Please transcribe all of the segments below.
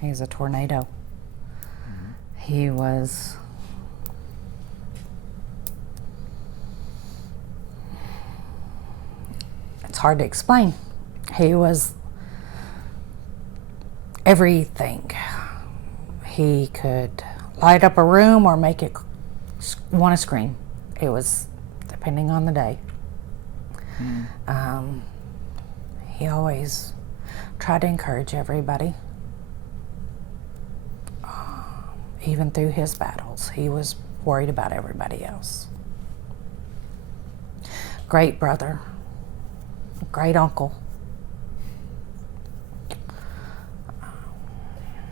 He's a tornado. He was... It's hard to explain. He was everything. He could light up a room or make it want to scream. It was depending on the day. He always tried to encourage everybody. Even through his battles, he was worried about everybody else. Great brother. Great uncle.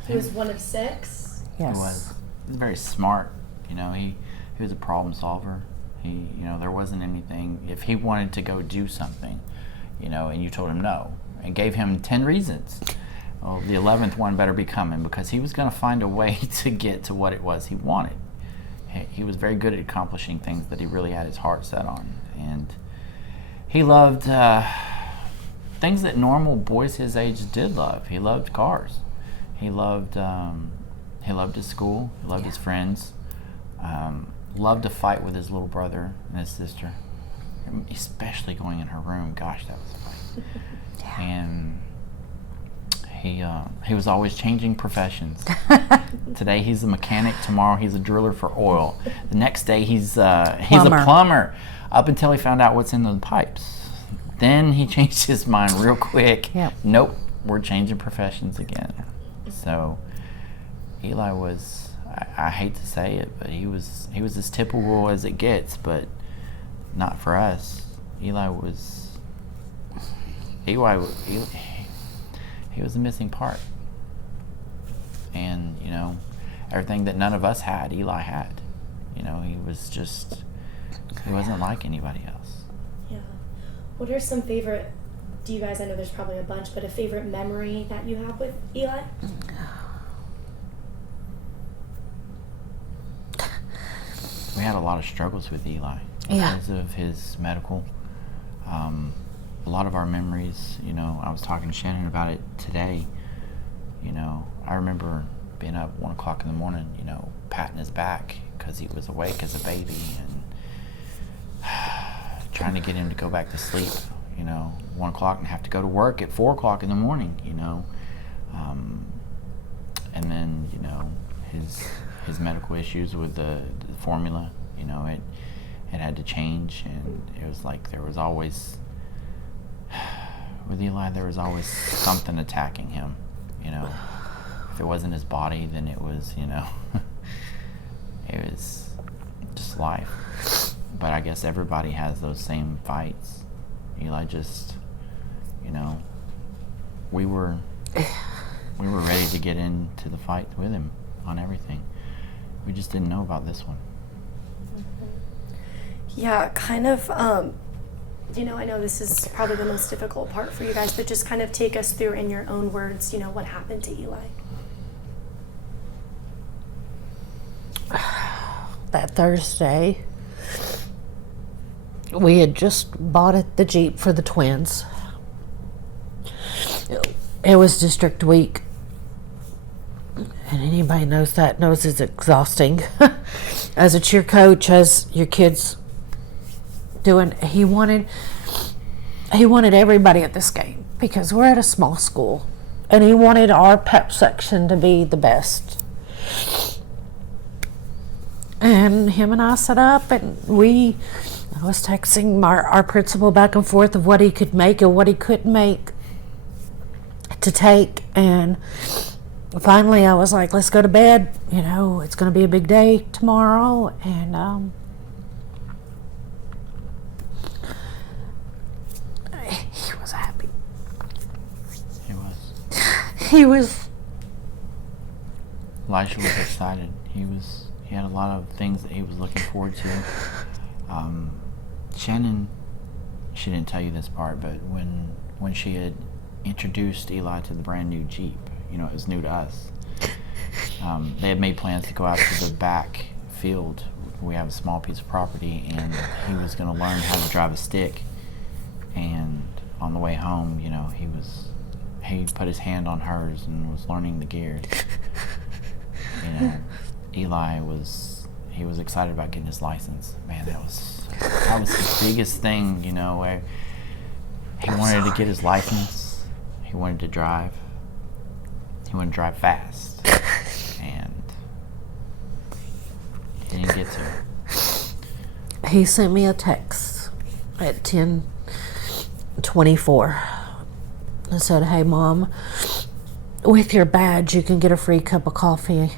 He was one of 6? Yes. He was very smart. You know, he was a problem solver. There wasn't anything, if he wanted to go do something, and you told him no, and gave him 10 reasons, well, the 11th one better be coming, because he was going to find a way to get to what it was he wanted. He was very good at accomplishing things that he really had his heart set on, and he loved things that normal boys his age did love. He loved cars. He loved his school. He loved his friends. Loved to fight with his little brother and his sister, especially going in her room. Gosh, that was fun. And he was always changing professions. Today he's a mechanic. Tomorrow he's a driller for oil. The next day he's a plumber. Up until he found out what's in the pipes. Then he changed his mind real quick. Yep. Nope, we're changing professions again. So Eli was, I hate to say it, but he was as typical as it gets, but not for us. Eli was the missing part. And, everything that none of us had, Eli had. He wasn't like anybody else. Yeah. What are some favorite, do you guys, I know there's probably a bunch, but a favorite memory that you have with Eli? We had a lot of struggles with Eli because of his medical. A lot of our memories, I was talking to Shannon about it today. I remember being up 1 o'clock in the morning, patting his back because he was awake as a baby and trying to get him to go back to sleep, 1 o'clock, and have to go to work at 4 o'clock in the morning, and then, his medical issues with the formula, it had to change, and it was like there was always, with Eli, there was always something attacking him, If it wasn't his body, then it was, it was just life. But I guess everybody has those same fights. Eli just, we were ready to get into the fight with him on everything. We just didn't know about this one. Yeah, kind of, I know this is probably the most difficult part for you guys, but just kind of take us through in your own words, what happened to Eli. That Thursday, we had just bought the Jeep for the twins. It was district week. And anybody knows it's exhausting. As a cheer coach, as your kids doing, he wanted everybody at this game because we're at a small school, and he wanted our pep section to be the best. And him and I set up, and I was texting our principal back and forth of what he could make and what he couldn't make to take, and finally I was like, let's go to bed, it's going to be a big day tomorrow. And he was happy. He was. Elijah was excited. He had a lot of things that he was looking forward to. Shannon, she didn't tell you this part, but when she had introduced Eli to the brand new Jeep, it was new to us. They had made plans to go out to the back field. We have a small piece of property, and he was going to learn how to drive a stick. And on the way home, he put his hand on hers and was learning the gears. You know, Eli was excited about getting his license. Man, that was the biggest thing, you know, where he wanted to get his license. He wanted to drive. He wanted to drive fast. And he didn't get to. He sent me a text at 10:24. I said, "Hey, Mom, with your badge, you can get a free cup of coffee."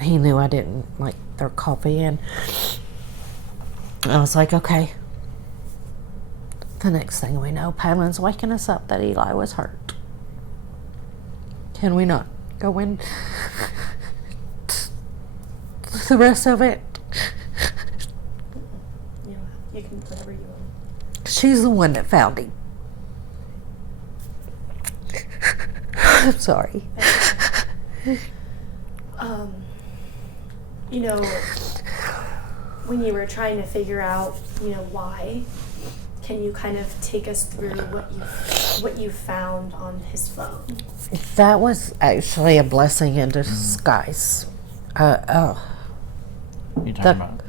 He knew I didn't like their coffee, and I was like, "Okay." The next thing we know, Palin's waking us up that Eli was hurt. Can we not go in the rest of it? You can whatever you want. She's the one that found him. I'm sorry. You know, when you were trying to figure out, you know, why, can you kind of take us through what you found on his phone? That was actually a blessing in disguise. You talking about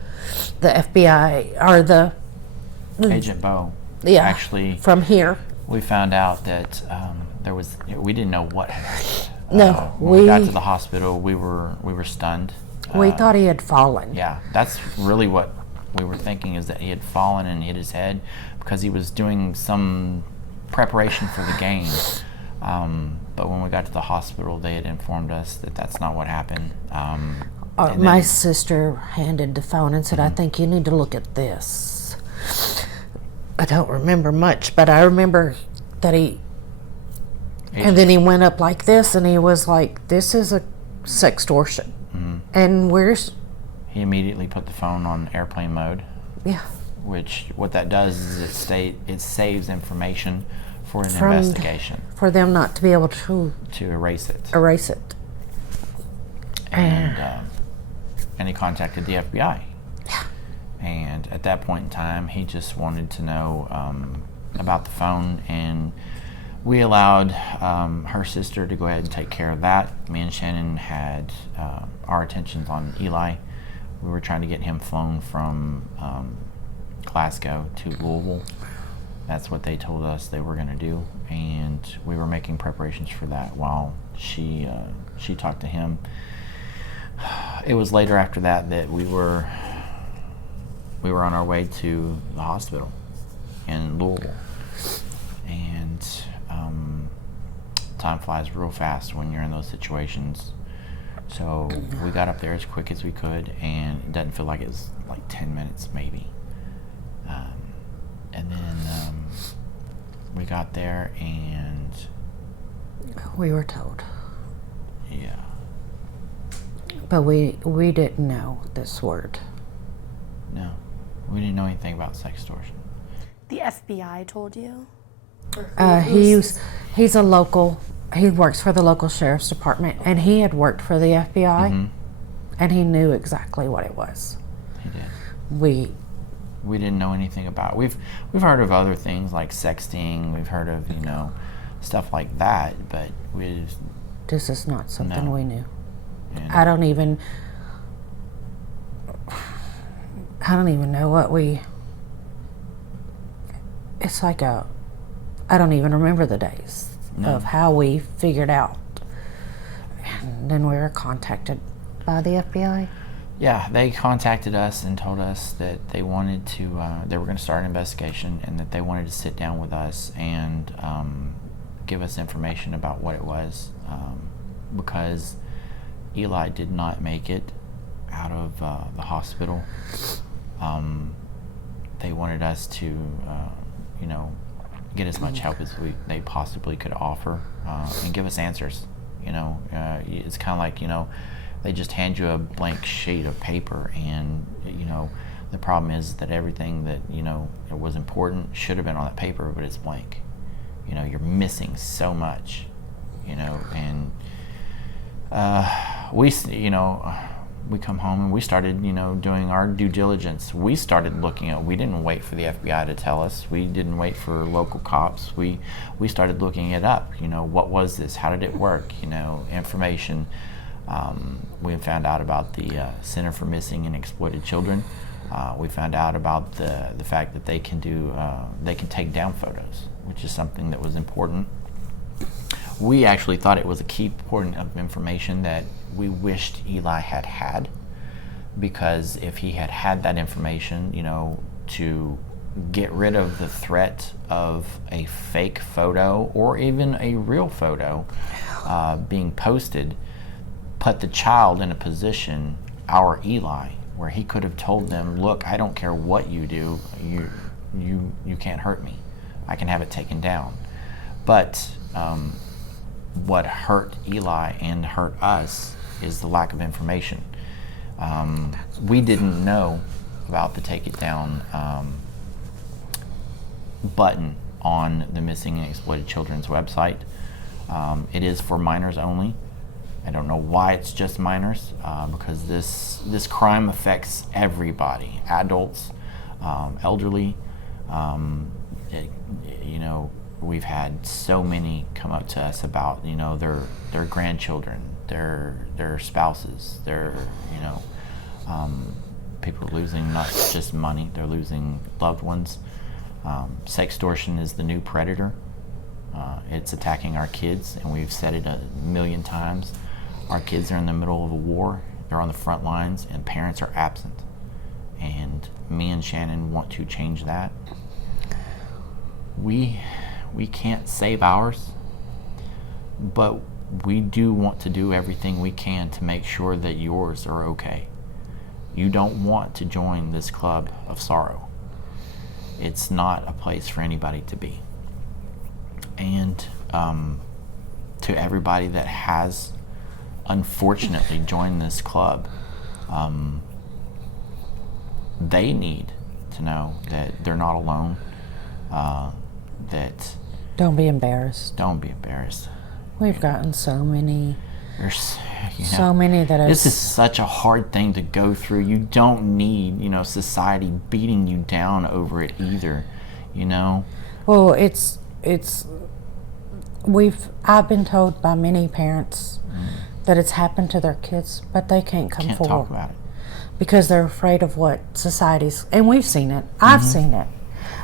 The FBI or the Agent Bo? yeah, Actually, from here. we found out that we didn't know what had happened. No, when we got to the hospital, we were stunned. We thought he had fallen. Yeah, that's really what we were thinking, is that he had fallen and hit his head because he was doing some preparation for the game. But when we got to the hospital, they had informed us that that's not what happened. My sister handed the phone and said, "I think you need to look at this." I don't remember much, but I remember that and then he went up like this, and he was like, "This is a sextortion." And he immediately put the phone on airplane mode. Yeah. Which, what that does is it saves information for an investigation. For them not to be able to erase it. And he contacted the FBI. Yeah. And at that point in time, he just wanted to know about the phone, and we allowed her sister to go ahead and take care of that. Me and Shannon had our attentions on Eli. We were trying to get him flown from Glasgow to Louisville. That's what they told us they were going to do, and we were making preparations for that while she talked to him. It was later after that that we were on our way to the hospital in Louisville, and time flies real fast when you're in those situations. So we got up there as quick as we could, and it doesn't feel like it was like 10 minutes maybe. And then we got there, and we were told. Yeah. But we didn't know this word. No, we didn't know anything about sextortion. The FBI told you? He's a local. He works for the local sheriff's department, and he had worked for the FBI, and he knew exactly what it was. He did. We didn't know anything about it. We've heard of other things like sexting. We've heard of stuff like that, but this is not something we knew. And I don't even know what we. It's like I don't even remember the days of how we figured out. And then we were contacted by the FBI. Yeah, they contacted us and told us that they wanted to, they were going to start an investigation, and that they wanted to sit down with us and give us information about what it was, because Eli did not make it out of the hospital. They wanted us to, get as much help as they possibly could offer, and give us answers. It's kind of like, they just hand you a blank sheet of paper, and the problem is that everything that it was important should have been on that paper, but it's blank. You're missing so much, and we we come home and we started, doing our due diligence. We started looking at. We didn't wait for the FBI to tell us. We didn't wait for local cops. We started looking it up. What was this? How did it work? Information. We found out about the Center for Missing and Exploited Children. We found out about the fact that they can take down photos, which is something that was important. We actually thought it was a key point of information that we wished Eli had, because if he had that information, to get rid of the threat of a fake photo or even a real photo being posted, put the child in a position, our Eli, where he could have told them, look, I don't care what you do, you can't hurt me. I can have it taken down. But what hurt Eli and hurt us is the lack of information. We didn't know about the Take It Down button on the Missing and Exploited Children's website. It is for minors only. I don't know why it's just minors, because this crime affects everybody, adults, elderly. We've had so many come up to us about their grandchildren, their spouses, people are losing not just money, they're losing loved ones. Sextortion is the new predator. It's attacking our kids, and we've said it a million times. Our kids are in the middle of a war, they're on the front lines, and parents are absent. And me and Shannon want to change that. We can't save ours, but we do want to do everything we can to make sure that yours are okay. You don't want to join this club of sorrow. It's not a place for anybody to be. And to everybody that has unfortunately joined this club, they need to know that they're not alone. That Don't be embarrassed. don't be embarrassed. We've gotten so many, There's, so many that have. this is such a hard thing to go through. You don't need, society beating you down over it either. Well, I've been told by many parents that it's happened to their kids, but they can't come Can't forward talk about it. because they're afraid of what society's. And we've seen it. I've seen it.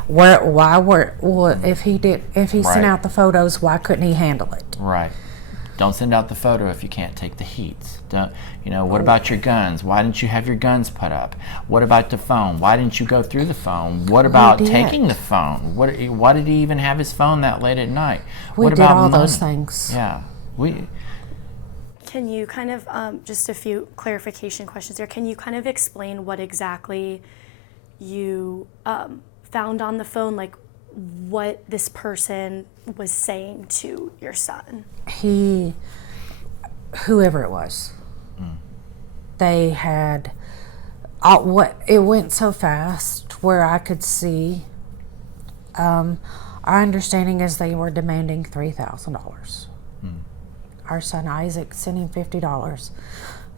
If he sent Right. out the photos, why couldn't he handle it? Right. Don't send out the photo if you can't take the heat. What about your guns? Why didn't you have your guns put up? What about the phone? Why didn't you go through the phone? What about did. taking the phone? Why did he even have his phone that late at night? We what did about all money? those things. Yeah. Can you kind of, just a few clarification questions there, can you kind of explain what exactly you found on the phone, like what this person was saying to your son? Whoever it was, they had, it went so fast where I could see, our understanding is they were demanding $3,000. Our son Isaac sent him $50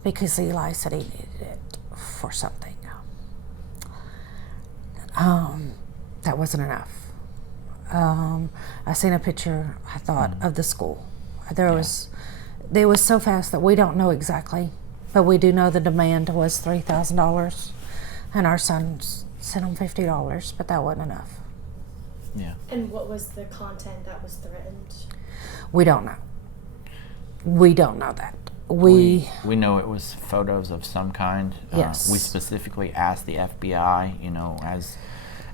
because Eli said he needed it for something. That wasn't enough. I seen a picture, I thought, of the school. It was so fast that we don't know exactly, but we do know the demand was $3,000, and our son sent him $50, but that wasn't enough. Yeah. And what was the content that was threatened? We don't know. We don't know that. We know it was photos of some kind. Yes. We specifically asked the FBI,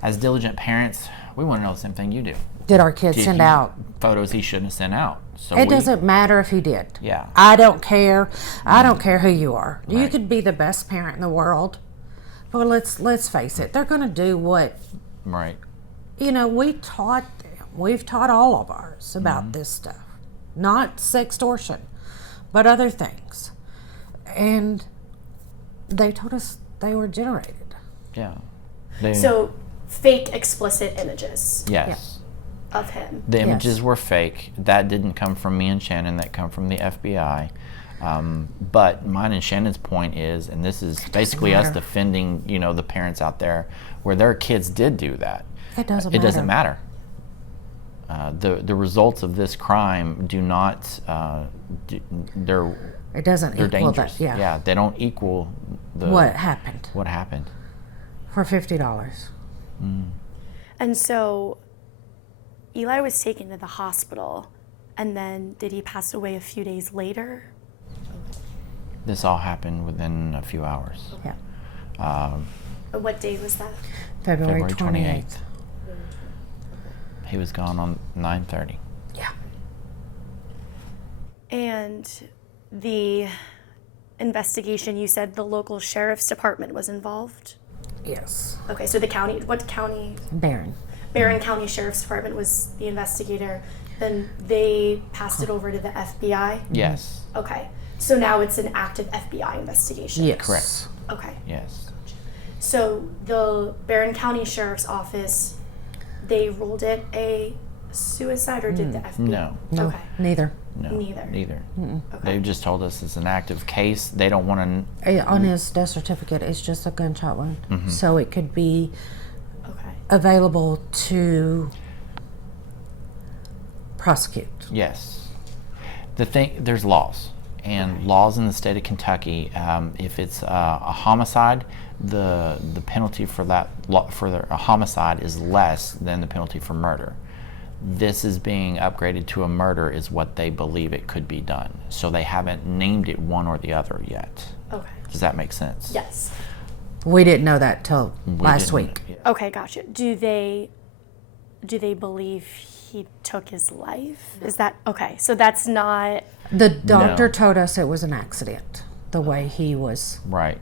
as diligent parents, we want to know the same thing you do. Did our kids Did send he- out? photos he shouldn't have sent out? So It doesn't matter if he did. Yeah. I don't care. I don't care who you are. You Right. could be the best parent in the world, but let's face it. They're going to do what Right. we've taught all of ours about this stuff, not sextortion, but other things, and they told us they were generated. Yeah. So fake explicit images Yes. of him. The Yes. images were fake. That didn't come from me and Shannon. That come from the FBI. But mine and Shannon's point is, and this is basically us matter. defending, the parents out there where their kids did do that. It doesn't It matter. doesn't matter. The results of this crime do not. They're It doesn't equal dangerous. that. Yeah. They don't equal What happened What happened? for $50? And so Eli was taken to the hospital, and then did he pass away a few days later? This all happened within a few hours. Yeah. What day was that? February 28th. He was gone on 9:30. Yeah. And the investigation, you said the local sheriff's department was involved? Yes. Okay, so what county? Barron. Barron County Sheriff's Department was the investigator. Then they passed it over to the FBI? Yes. Okay, so now it's an active FBI investigation? Yes. Correct. Okay. Yes. So the Barron County Sheriff's Office, they ruled it a suicide, or did the FBI? No. No, Okay. neither. No. Neither. Okay. Okay. They've just told us it's an active case. They don't want to. On his death certificate, it's just a gunshot wound. So it could be Okay. available to prosecute. Yes. There's laws. And laws in the state of Kentucky, if it's a homicide, the penalty for a homicide is less than the penalty for murder. This is being upgraded to a murder is what they believe it could be done. So they haven't named it one or the other yet. Okay. Does that make sense? Yes. We didn't know that till We last didn't- week. Okay, gotcha. Do they believe he took his life? Is that okay? So that's not. The doctor No. told us it was an accident, the way he was. Right.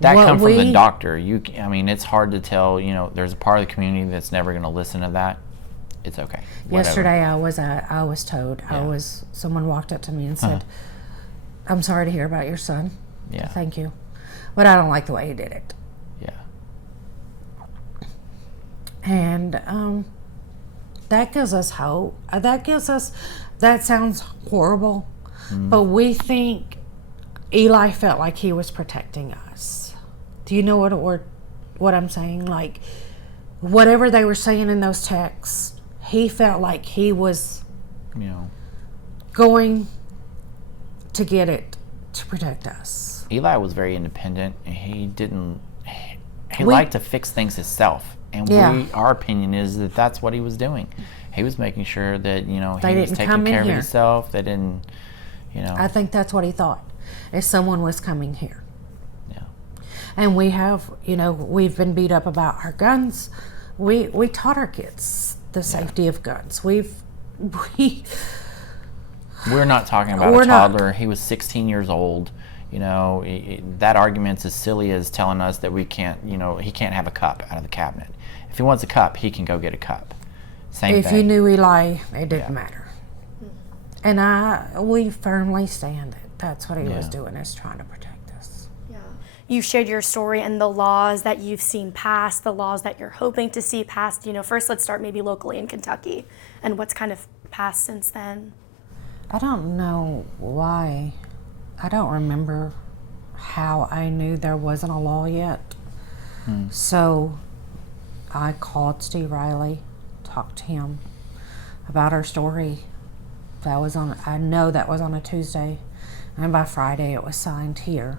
That What come from the we- doctor. It's hard to tell. There's a part of the community that's never going to listen to that. It's okay. Whatever. Yesterday, I was told, Yeah. someone walked up to me and said, "I'm sorry to hear about your son. Yeah. Thank you, but I don't like the way he did it." Yeah. And that gives us hope. That sounds horrible, but we think Eli felt like he was protecting us. Do you know what I'm saying? Like, whatever they were saying in those texts, he felt like he was going to get it to protect us. Eli was very independent, and he didn't. He liked to fix things himself, and our opinion is that that's what he was doing. He was making sure that he was didn't taking come in care of here. himself. They didn't, I think that's what he thought, if someone was coming here. Yeah. And we have, we've been beat up about our guns. We taught our kids the safety of guns. We're not talking about We're a not. toddler. He was 16 years old. That argument's as silly as telling us that we can't. He can't have a cup out of the cabinet. If he wants a cup, he can go get a cup. Same If thing. you knew Eli, it didn't Yeah. matter. And we firmly stand that that's what he was Yeah. doing, is trying to protect us. Yeah. You shared your story and the laws that you've seen passed, the laws that you're hoping to see passed. First let's start maybe locally in Kentucky and what's kind of passed since then. I don't know why. I don't remember how I knew there wasn't a law yet. So I called Steve Riley, talked to him about our story. I know that was on a Tuesday, and by Friday it was signed here.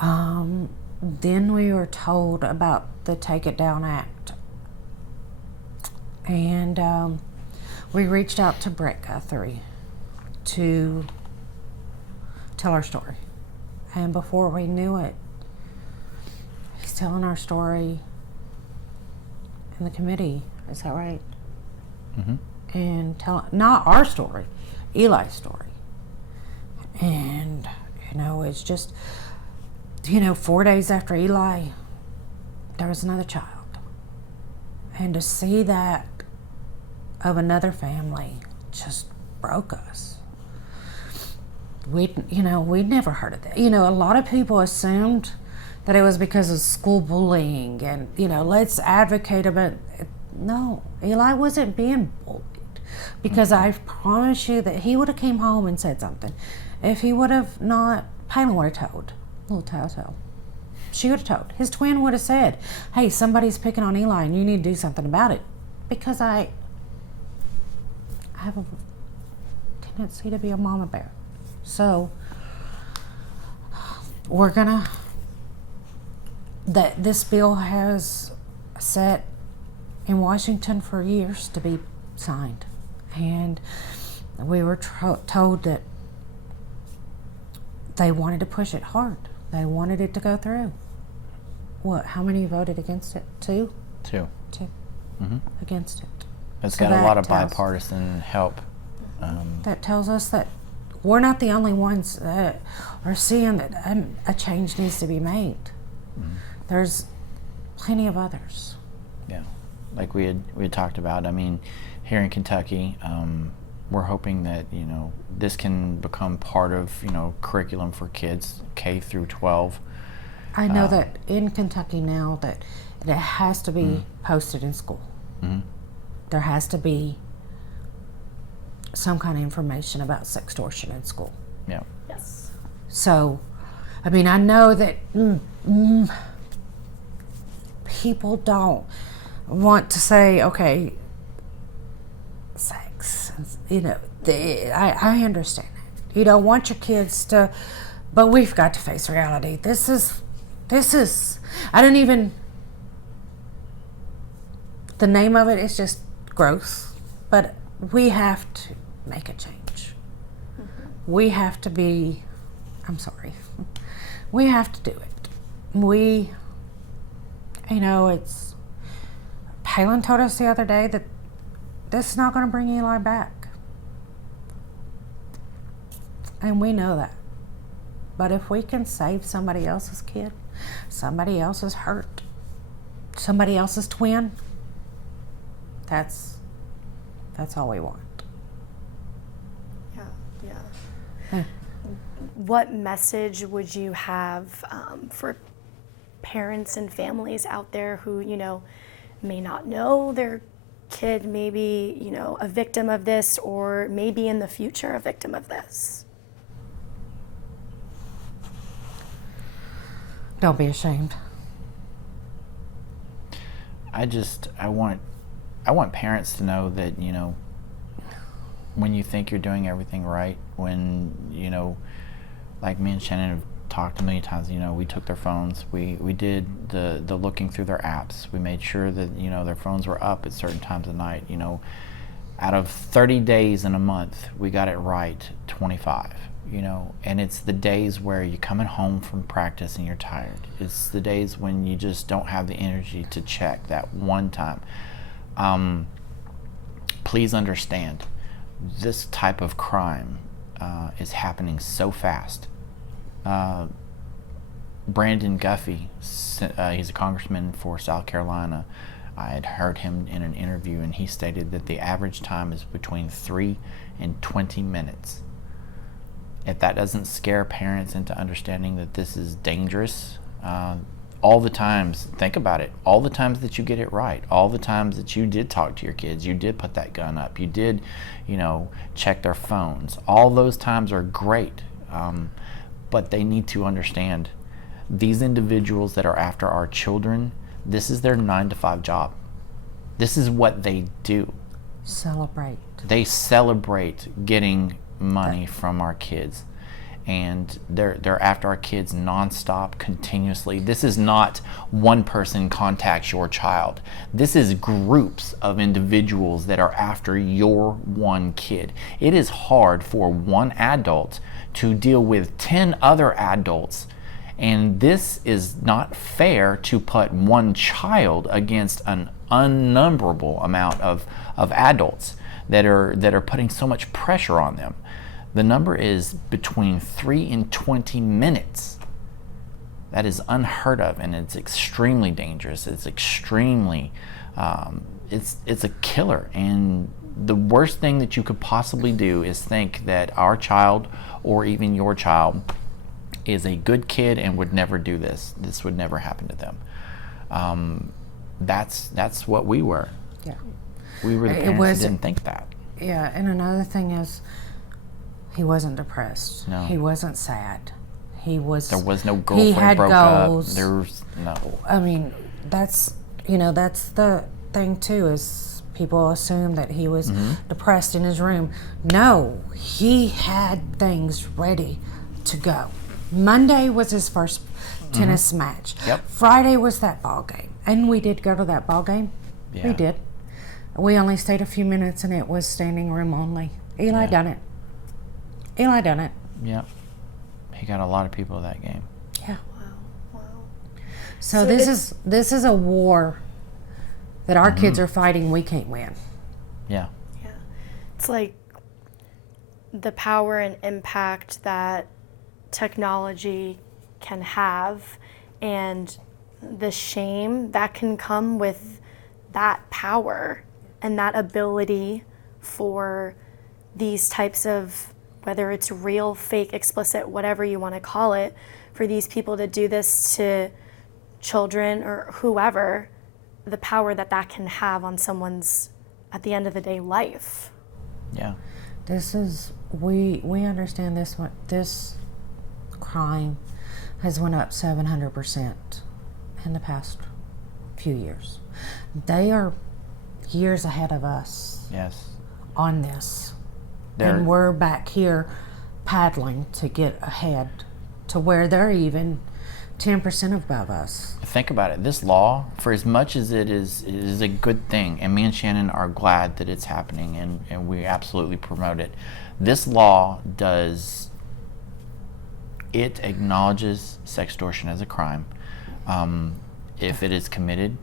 Then we were told about the Take It Down Act, and we reached out to Brett Guthrie to tell our story. And before we knew it, he's telling our story in the committee. Is that right? And not our story, Eli's story. And, it's just, 4 days after Eli, there was another child. And to see that of another family just broke us. We'd never heard of that. A lot of people assumed that it was because of school bullying and, let's advocate about it. No, Eli wasn't being bullied. because I promise you that he would have came home and said something. If he would have not, Palin would have told. Little Tattletale. She would have told. His twin would have said, hey, somebody's picking on Eli and you need to do something about it. Because I have a tendency to be a mama bear. So we're gonna, this bill has sat in Washington for years to be signed. And we were told that they wanted to push it hard. They wanted it to go through. What? How many voted against it? Two? Two. Against it. It's So got a lot of that tells- bipartisan help. That tells us that we're not the only ones that are seeing that a change needs to be made. There's plenty of others. Yeah, like we had talked about. I mean, here in Kentucky, we're hoping that this can become part of curriculum for kids K through 12. I know that in Kentucky now that it has to be posted in school. There has to be some kind of information about sextortion in school. Yeah. Yes. So, I mean, I know that people don't want to say, okay, sex, I understand that. You don't want your kids to, but we've got to face reality. This is, I don't even, the name of it is just gross, but we have to make a change. We have to be, I'm sorry, we have to do it. It's, Palin told us the other day that this is not going to bring Eli back. And we know that. But if we can save somebody else's kid, somebody else's hurt, somebody else's twin, that's all we want. Yeah. What message would you have for parents and families out there who, may not know their kid may be, a victim of this, or maybe in the future a victim of this? Don't be ashamed. I want parents to know that, when you think you're doing everything right, when, like me and Shannon have talked a million times, we took their phones, we did the looking through their apps, we made sure that, their phones were up at certain times of night, out of 30 days in a month, we got it right 25, and it's the days where you're coming home from practice and you're tired. It's the days when you just don't have the energy to check that one time. Please understand, this type of crime is happening so fast. Brandon Guffey, he's a congressman for South Carolina. I had heard him in an interview, and he stated that the average time is between 3 and 20 minutes. If that doesn't scare parents into understanding that this is dangerous, all the times, think about it, all the times that you get it right, all the times that you did talk to your kids, you did put that gun up, you did, check their phones, all those times are great. But they need to understand, these individuals that are after our children, this is their 9-to-5 job. This is what they do. Celebrate. They celebrate getting money from our kids. And they're after our kids nonstop, continuously. This is not one person contacts your child. This is groups of individuals that are after your one kid. It is hard for one adult to deal with 10 other adults, and this is not fair to put one child against an unnumberable amount of adults that are putting so much pressure on them. The number is between 3 and 20 minutes. That is unheard of, and it's extremely dangerous. It's extremely, it's a killer. And the worst thing that you could possibly do is think that our child or even your child is a good kid and would never do this. This would never happen to them. That's what we were. Yeah. We were the parents that didn't think that. Yeah, and another thing is, he wasn't depressed. No. He wasn't sad. He was. There was no He girlfriend had broke goals. up. There was no. I mean, that's the thing too, is people assume that he was depressed in his room. No, he had things ready to go. Monday was his first tennis match. Yep. Friday was that ball game, and we did go to that ball game. Yeah. We did. We only stayed a few minutes, and it was standing room only. Eli done it. Eli done it. Yep. He got a lot of people at that game. Yeah. Wow. So, So this is a war that our kids are fighting. We can't win. Yeah. Yeah. It's like the power and impact that technology can have, and the shame that can come with that power and that ability for these types of, whether it's real, fake, explicit, whatever you want to call it, for these people to do this to children or whoever, the power that that can have on someone's, at the end of the day, life. Yeah. This is we understand this one. This crime has went up 700% in the past few years. They are years ahead of us Yes. on this, They're- and we're back here paddling to get ahead to where they're even 10% above us. Think about it. This law, for as much as it is a good thing, and me and Shannon are glad that it's happening, and we absolutely promote it. This law it acknowledges sextortion as a crime. If it is committed,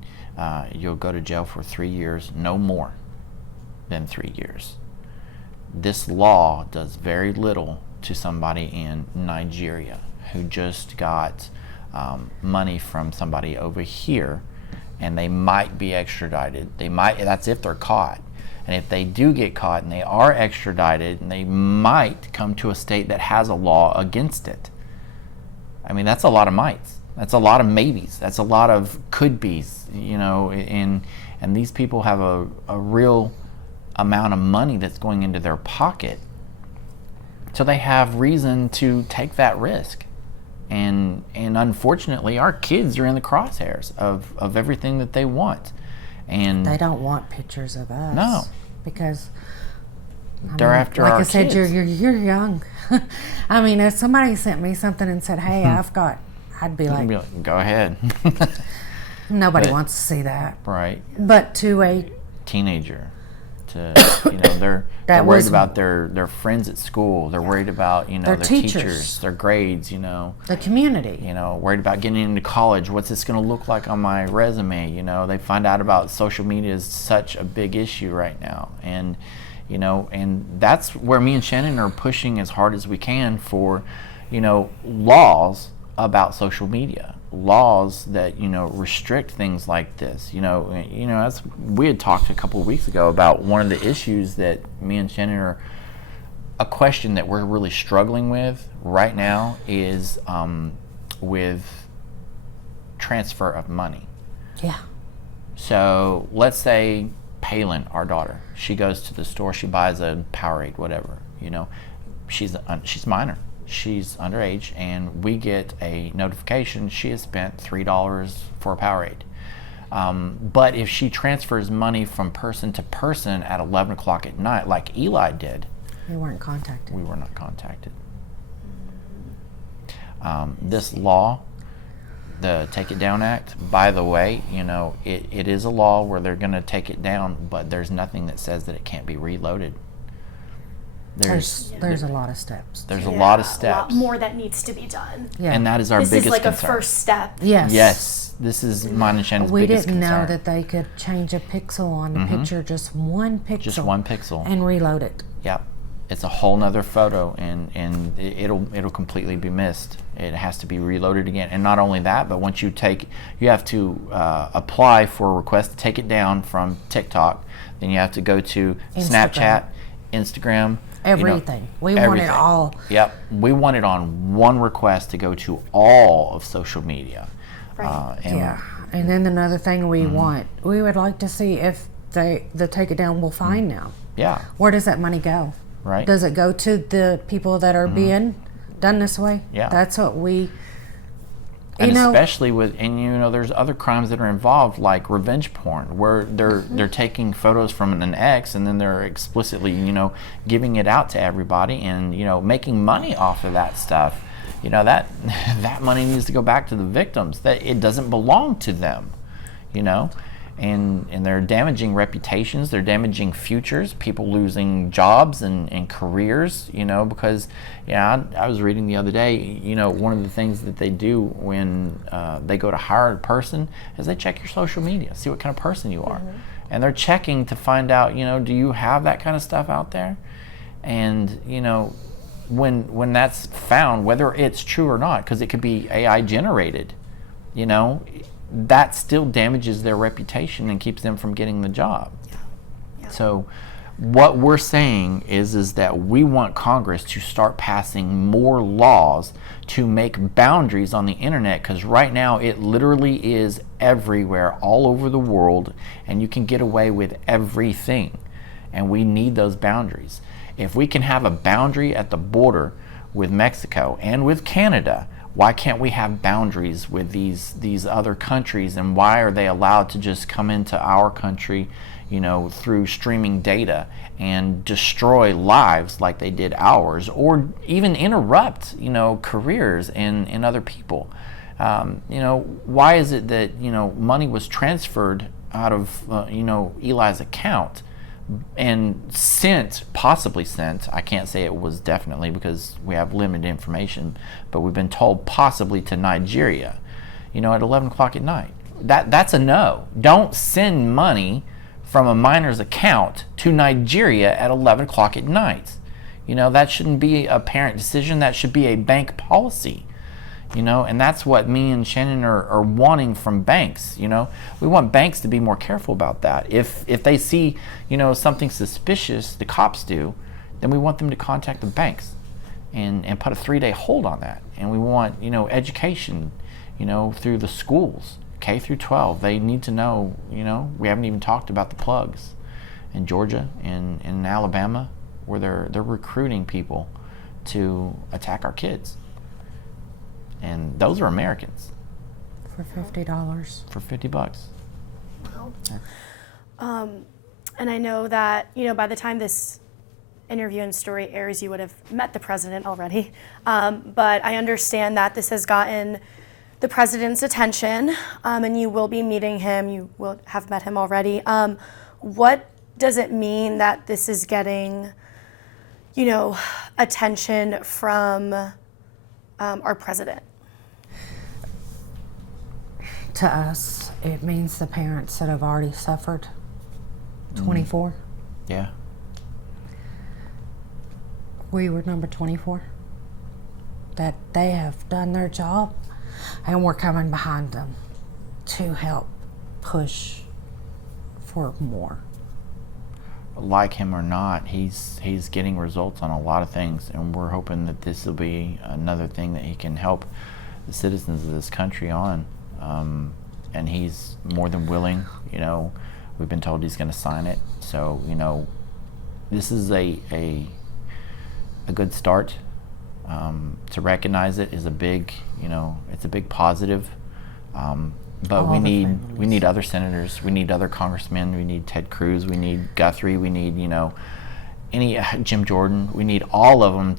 you'll go to jail for 3 years, no more than 3 years. This law does very little to somebody in Nigeria who just got money from somebody over here, and they might be extradited. That's if they're caught. And if they do get caught and they are extradited, and they might come to a state that has a law against it. I mean, that's a lot of mights. That's a lot of maybes. That's a lot of could be's, and these people have a real amount of money that's going into their pocket. So they have reason to take that risk. And unfortunately, our kids are in the crosshairs of everything that they want. And They don't want pictures of us. No. Because they're after like our I said, kids. you're young. I mean, if somebody sent me something and said, "Hey, I'd be You'd like, be like, go ahead. nobody but- wants to see that. Right. But to a Teenager. They're That worried was- about their friends at school. They're worried about, Their their teachers. teachers, their grades, the community. worried about getting into college. What's this going to look like on my resume? They find out about social media is such a big issue right now. And, and that's where me and Shannon are pushing as hard as we can for, laws about social media. Laws that restrict things like this. As we had talked a couple of weeks ago about one of the issues that me and Shannon are, a question that we're really struggling with right now is with transfer of money. Yeah. So let's say Palin, our daughter, she goes to the store, she buys a Powerade, whatever. She's minor. She's underage, and we get a notification she has spent $3 for a Powerade. But if she transfers money from person to person at 11 o'clock at night, like Eli did, We weren't contacted. we were not contacted. This law, the Take It Down Act, by the way, it is a law where they're going to take it down, but there's nothing that says that it can't be reloaded. There's a lot of steps. There's a lot of A steps. lot more that needs to be done. Yeah. And that is our This biggest is like concern. a first step. Yes. Yes, this is mine and Shannon's We biggest didn't concern. know that they could change a pixel on the picture, just one pixel. Just one pixel. And reload it. Yep. It's a whole nother photo, and it'll completely be missed. It has to be reloaded again. And not only that, but once you have to apply for a request to take it down from TikTok. Then you have to go to Snapchat, Instagram. Everything. We want it everything. all. Yep. We want it on one request to go to all of social media. Right. And Yeah. And then another thing we want, we would like to see if the Take It Down will find now. Yeah. Where does that money go? Right. Does it go to the people that are being done this way? Yeah. That's what we, and especially with, and there's other crimes that are involved, like revenge porn, where they're taking photos from an ex and then they're explicitly, giving it out to everybody and, making money off of that stuff. That that money needs to go back to the victims. That it doesn't belong to them, and they're damaging reputations, they're damaging futures, people losing jobs and careers, because I was reading the other day, one of the things that they do when they go to hire a person is they check your social media, see what kind of person you are. And they're checking to find out, do you have that kind of stuff out there? And when that's found, whether it's true or not, because it could be AI generated, that still damages their reputation and keeps them from getting the job. Yeah. So what we're saying is that we want Congress to start passing more laws to make boundaries on the internet, because right now it literally is everywhere, all over the world, and you can get away with everything, and we need those boundaries. If we can have a boundary at the border with Mexico and with Canada, why can't we have boundaries with these other countries, and why are they allowed to just come into our country, through streaming data and destroy lives like they did ours, or even interrupt, careers in other people? Why is it that, money was transferred out of, Eli's account and possibly sent, I can't say it was definitely because we have limited information, but we've been told possibly to Nigeria, at 11 o'clock at night. That's a no. Don't send money from a minor's account to Nigeria at 11 o'clock at night. That shouldn't be a parent decision. That should be a bank policy. And that's what me and Shannon are wanting from banks. We want banks to be more careful about that. If they see, something suspicious, the cops do, then we want them to contact the banks and put a 3-day hold on that. And we want, education, through the schools, K through 12. They need to know, we haven't even talked about the plugs in Georgia and in Alabama, where they're recruiting people to attack our kids. And those are Americans. For $50. For $50. Wow. Yeah. And I know that, by the time this interview and story airs, you would have met the president already. But I understand that this has gotten the president's attention, and you will be meeting him. You will have met him already. What does it mean that this is getting, attention from our president? To us, it means the parents that have already suffered. 24. Yeah. We were number 24. That they have done their job, and we're coming behind them to help push for more. Like him or not, he's getting results on a lot of things, and we're hoping that this will be another thing that he can help the citizens of this country on. And he's more than willing. We've been told he's going to sign it. So this is a good start. To recognize it is a big, it's a big positive. But we need other senators, we need other congressmen, we need Ted Cruz, we need Guthrie, we need any Jim Jordan. We need all of them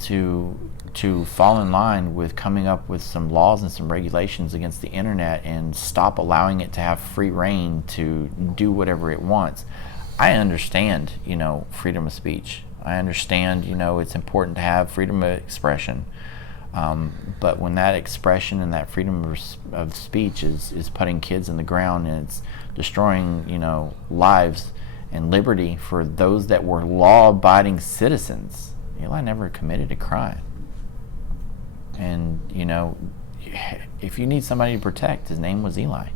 to fall in line with coming up with some laws and some regulations against the internet and stop allowing it to have free reign to do whatever it wants. I understand, freedom of speech. I understand, it's important to have freedom of expression. But when that expression and that freedom of speech is putting kids in the ground and it's destroying, lives and liberty for those that were law-abiding citizens, Eli never committed a crime. And, if you need somebody to protect, his name was Eli.